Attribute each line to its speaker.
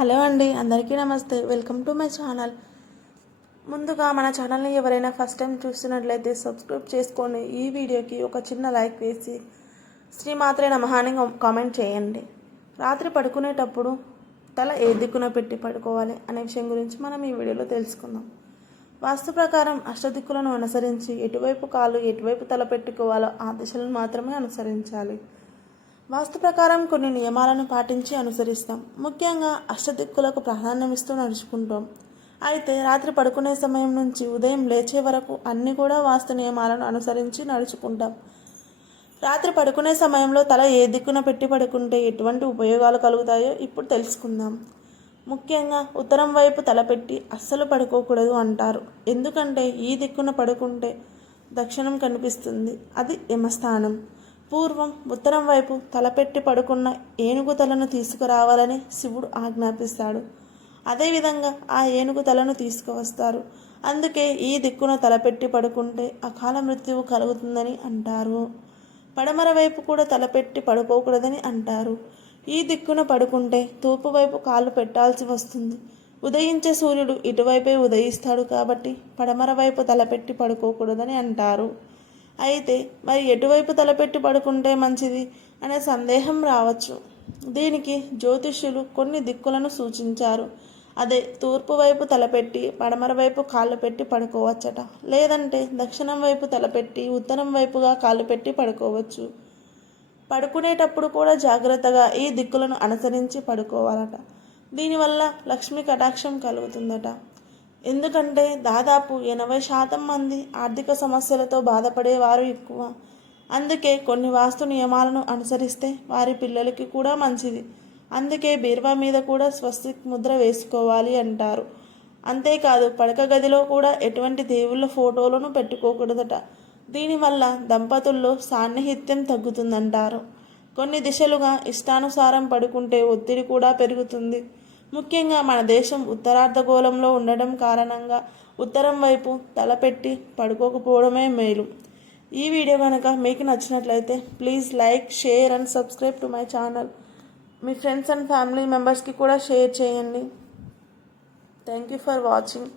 Speaker 1: Hello అండి అందరికీ నమస్తే. వెల్కమ్ టు మై ఛానల్ ముందుగా మన ఛానల్ని ఎవరైనా ఫస్ట్ టైం చూస్తున్నట్లయితే సబ్స్క్రైబ్ చేసుకొని ఈ వీడియోకి ఒక చిన్న లైక్ వేసి శ్రీమాత్రే నమః కామెంట్ చేయండి. రాత్రి పడుకునేటప్పుడు తల ఏ దిక్కున పెట్టి పడుకోవాలి అనే విషయం గురించి మనం ఈ వీడియోలో తెలుసుకుందాం. వాస్తు ప్రకారం అష్టదిక్కులను అనుసరించి ఎటువైపు కాళ్ళు ఎటువైపు తల పెట్టుకోవాలో ఆ దిశలను మాత్రమే అనుసరించాలి. వాస్తు ప్రకారం కొన్ని నియమాలను పాటించి అనుసరిస్తాం. ముఖ్యంగా అష్టదిక్కులకు ప్రాధాన్యమిస్తూ నడుచుకుంటాం. అయితే రాత్రి పడుకునే సమయం నుంచి ఉదయం లేచే వరకు అన్నీ కూడా వాస్తు నియమాలను అనుసరించి నడుచుకుంటాం. రాత్రి పడుకునే సమయంలో తల ఏ దిక్కున పెట్టి పడుకుంటే ఎటువంటి ఉపయోగాలు కలుగుతాయో ఇప్పుడు తెలుసుకుందాం. ముఖ్యంగా ఉత్తరం వైపు తలపెట్టి అస్సలు పడుకోకూడదు అంటారు. ఎందుకంటే ఈ దిక్కున పడుకుంటే దక్షిణం కనిపిస్తుంది. అది యమస్థానం. పూర్వం ఉత్తరం వైపు తలపెట్టి పడుకున్న ఏనుగు తలను తీసుకురావాలని శివుడు ఆజ్ఞాపిస్తాడు. అదేవిధంగా ఆ ఏనుగు తలను తీసుకువస్తారు. అందుకే ఈ దిక్కున తలపెట్టి పడుకుంటే అకాల మృత్యువు కలుగుతుందని అంటారు. పడమర వైపు కూడా తలపెట్టి పడుకోకూడదని అంటారు. ఈ దిక్కున పడుకుంటే తూర్పు వైపు కాళ్ళు పెట్టాల్సి వస్తుంది. ఉదయించే సూర్యుడు ఇటువైపే ఉదయిస్తాడు కాబట్టి పడమర వైపు తలపెట్టి పడుకోకూడదని అంటారు. అయితే మరి ఎటువైపు తలపెట్టి పడుకుంటే మంచిది అనే సందేహం రావచ్చు. దీనికి జ్యోతిష్యులు కొన్ని దిక్కులను సూచించారు. అదే తూర్పు వైపు తలపెట్టి పడమర వైపు కాళ్ళు పెట్టి పడుకోవచ్చట. లేదంటే దక్షిణం వైపు తలపెట్టి ఉత్తరం వైపుగా కాళ్ళు పెట్టి పడుకోవచ్చు. పడుకునేటప్పుడు కూడా జాగ్రత్తగా ఈ దిక్కులను అనుసరించి పడుకోవాలట. దీనివల్ల లక్ష్మీ కటాక్షం కలుగుతుందట. ఎందుకంటే దాదాపు ఎనభై శాతం మంది ఆర్థిక సమస్యలతో బాధపడేవారు ఎక్కువ. అందుకే కొన్ని వాస్తు నియమాలను అనుసరిస్తే వారి పిల్లలకి కూడా మంచిది. అందుకే బీరువా మీద కూడా స్వస్తిక్ ముద్ర వేసుకోవాలి అంటారు. అంతేకాదు పడక గదిలో కూడా ఎటువంటి దేవుళ్ళ ఫోటోలను పెట్టుకోకూడదట. దీనివల్ల దంపతుల్లో సాన్నిహిత్యం తగ్గుతుందంటారు. కొన్ని దిశలుగా ఇష్టానుసారం పడుకుంటే ఒత్తిడి కూడా పెరుగుతుంది. ముఖ్యంగా మన దేశం ఉత్తరార్ధగోళంలో ఉండడం కారణంగా ఉత్తరం వైపు తలపెట్టి పడుకోకపోవడమే మేలు. ఈ వీడియో కనుక మీకు నచ్చినట్లయితే please like share and subscribe to my channel. Me friends and family మెంబర్స్కి కూడా షేర్ చేయండి. Thank you for watching.